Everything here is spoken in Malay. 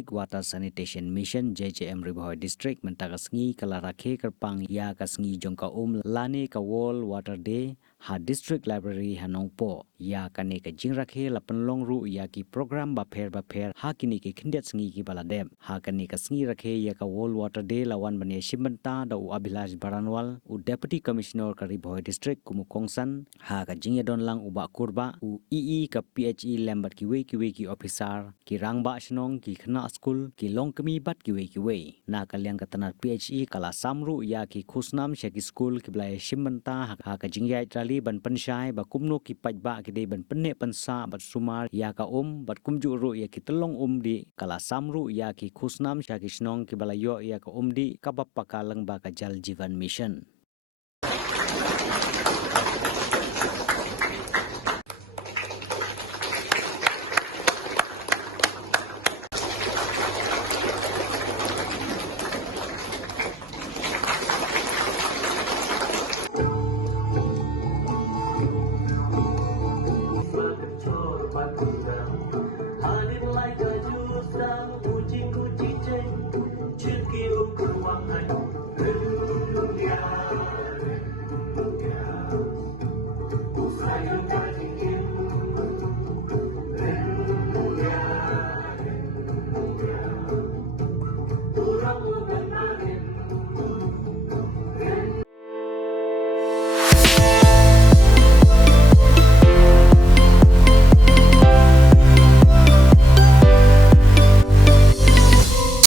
District Water Sanitation Mission JJM Ribohoi District mentakasngi kalarake kerpang ya kasngi jongka lani ka World Water Day ha District Library hanongpo ya kane ka jingrakhe lapenlong ru ya ki program bapher ha kini ki khindet sngi ki baladem ha kane ka sngi rakhe ya ka World Water Day lawan bane shimbanta da u Abhilash Baranwal u Deputy Commissioner ka Ribohoi District kumukongsan ha ka jingyadon lang uba kurba u EE ka PHE lembat ki we ki officer ki rangba shnong ki khna school ki longkemi bat ki we na kalyang katanat PHE kala samru ya ki khusnam shaki school ki blai shimbanta ha ka jingyai trali ban panshai ba kumno ki pajba ki de ban penne pansa bat sumar ya ka bat kumju ru ya ki telong di kala samru ya ki khusnam shaki shnong ki balayo ya ka di kabap pakalang ba ka Jal Jivan Mission.